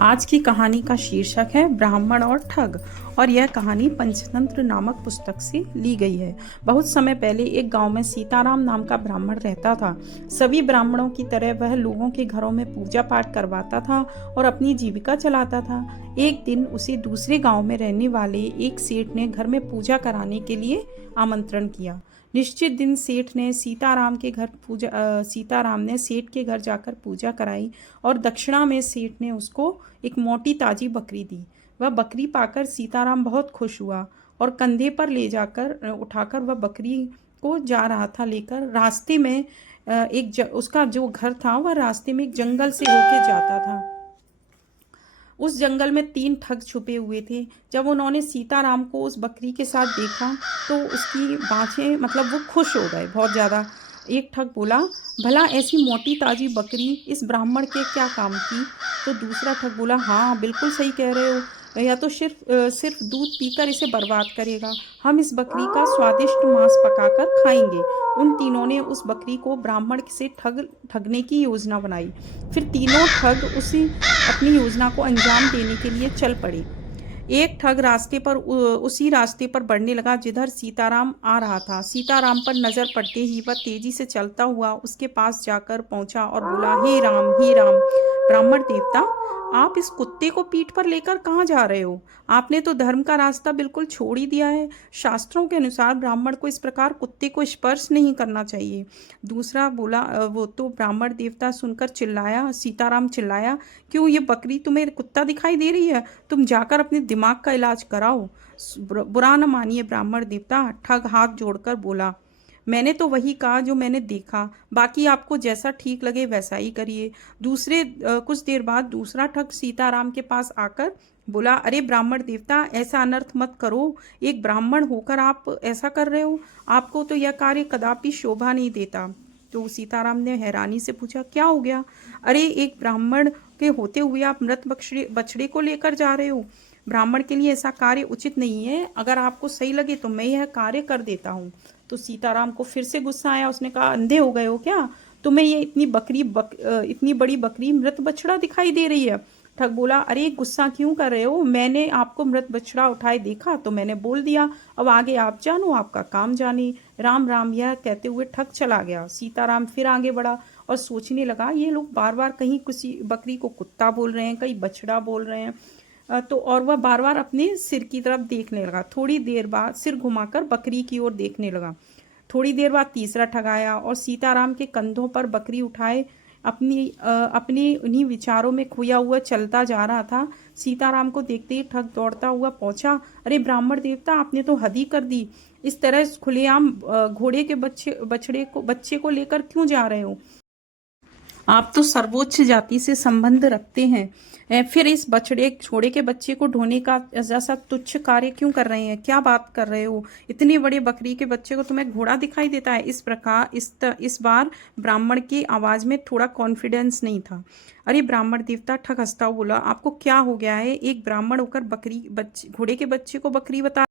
आज की कहानी का शीर्षक है ब्राह्मण और ठग। और यह कहानी पंचतंत्र नामक पुस्तक से ली गई है। बहुत समय पहले एक गांव में सीताराम नाम का ब्राह्मण रहता था। सभी ब्राह्मणों की तरह वह लोगों के घरों में पूजा पाठ करवाता था और अपनी जीविका चलाता था। एक दिन उसे दूसरे गांव में रहने वाले एक सेठ ने घर में पूजा कराने के लिए आमंत्रण किया। निश्चित दिन सीताराम ने सेठ के घर जाकर पूजा कराई और दक्षिणा में सेठ ने उसको एक मोटी ताजी बकरी दी। वह बकरी पाकर सीताराम बहुत खुश हुआ और कंधे पर ले जाकर उठाकर वह बकरी को जा रहा था लेकर। रास्ते में उसका जो घर था वह रास्ते में एक जंगल से होके जाता था। उस जंगल में 3 ठग छुपे हुए थे। जब उन्होंने सीताराम को उस बकरी के साथ देखा तो उसकी बाँछें वो खुश हो गए बहुत ज़्यादा। एक ठग बोला, भला ऐसी मोटी ताजी बकरी इस ब्राह्मण के क्या काम की? तो दूसरा ठग बोला, हाँ बिल्कुल सही कह रहे हो, या तो सिर्फ दूध पीकर इसे बर्बाद करेगा। हम इस बकरी का स्वादिष्ट मांस पकाकर खाएंगे। उन तीनों ने उस बकरी को ब्राह्मण से ठगने की योजना बनाई। फिर तीनों ठग उसी अपनी योजना को अंजाम देने के लिए चल पड़े। एक ठग उसी रास्ते पर बढ़ने लगा जिधर सीताराम आ रहा था। सीताराम पर नजर पड़ते ही वह तेजी से चलता हुआ उसके पास जाकर पहुंचा और बोला, हे राम, हे राम। ब्राह्मण देवता, आप इस कुत्ते को पीठ पर लेकर कहाँ जा रहे हो? आपने तो धर्म का रास्ता बिल्कुल छोड़ ही दिया है। शास्त्रों के अनुसार ब्राह्मण को इस प्रकार कुत्ते को स्पर्श नहीं करना चाहिए। दूसरा बोला, वो तो ब्राह्मण देवता सुनकर चिल्लाया, सीताराम चिल्लाया, क्यों, ये बकरी तुम्हें कुत्ता दिखाई दे रही है? तुम जाकर अपने दिमाग का इलाज कराओ। बुरा न मानिए ब्राह्मण देवता, ठग हाथ जोड़कर बोला, मैंने तो वही कहा जो मैंने देखा, बाकी आपको जैसा ठीक लगे वैसा ही करिए। कुछ देर बाद दूसरा ठग सीताराम के पास आकर बोला, अरे ब्राह्मण देवता, ऐसा अनर्थ मत करो। एक ब्राह्मण होकर आप ऐसा कर रहे हो? आपको तो यह कार्य कदापि शोभा नहीं देता। तो सीताराम ने हैरानी से पूछा, क्या हो गया? अरे, एक ब्राह्मण के होते हुए आप मृत बछड़े को लेकर जा रहे हो? ब्राह्मण के लिए ऐसा कार्य उचित नहीं है। अगर आपको सही लगे तो मैं यह कार्य कर देता हूँ। तो सीताराम को फिर से गुस्सा आया। उसने कहा, अंधे हो गए हो क्या? तुम्हें ये इतनी बड़ी बकरी मृत बछड़ा दिखाई दे रही है? ठग बोला, अरे गुस्सा क्यों कर रहे हो? मैंने आपको मृत बछड़ा उठाए देखा तो मैंने बोल दिया। अब आगे आप जानो, आपका काम जाने। राम राम, यह कहते हुए ठग चला गया। सीताराम फिर आगे बढ़ा और सोचने लगा, ये लोग बार बार कहीं किसी बकरी को कुत्ता बोल रहे हैं, कहीं बछड़ा बोल रहे हैं। तो और वह बार बार अपने सिर की तरफ देखने लगा। थोड़ी देर बाद सिर घुमाकर बकरी की ओर देखने लगा। थोड़ी देर बाद तीसरा ठग आया और सीताराम के कंधों पर बकरी उठाए अपनी उन्हीं विचारों में खोया हुआ चलता जा रहा था। सीताराम को देखते ही ठग दौड़ता हुआ पहुंचा। अरे ब्राह्मण देवता, आपने तो हद ही कर दी। इस तरह खुलेआम घोड़े के बच्चे को लेकर क्यों जा रहे हो? आप तो सर्वोच्च जाति से संबंध रखते हैं। फिर इस घोड़े के बच्चे को ढोने का जैसा तुच्छ कार्य क्यों कर रहे हैं? क्या बात कर रहे हो? इतनी बड़ी बकरी के बच्चे को तुम्हें घोड़ा दिखाई देता है? इस बार ब्राह्मण की आवाज में थोड़ा कॉन्फिडेंस नहीं था। अरे ब्राह्मण देवता, ठग हंसता हुआ बोला, आपको क्या हो गया है? एक ब्राह्मण होकर घोड़े के बच्चे को बकरी बता।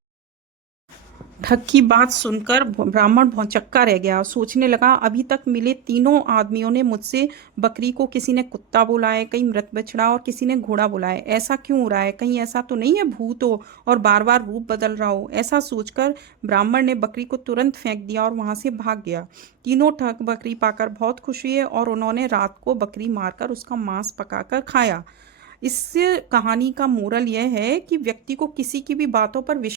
ठग की बात सुनकर ब्राह्मण भौंचक्का रह गया। सोचने लगा, अभी तक मिले तीनों आदमियों ने मुझसे बकरी को किसी ने कुत्ता बोला है, कहीं मृत बछड़ा और किसी ने घोड़ा बोला है। ऐसा क्यों हो रहा है? कहीं ऐसा तो नहीं है भूत हो और बार बार रूप बदल रहा हो? ऐसा सोचकर ब्राह्मण ने बकरी को तुरंत फेंक दिया और वहां से भाग गया। तीनों ठग बकरी पाकर बहुत खुश हुए और उन्होंने रात को बकरी मारकर उसका मांस पकाकर खाया। इस कहानी का मोरल यह है कि व्यक्ति को किसी की भी बातों पर विश्वास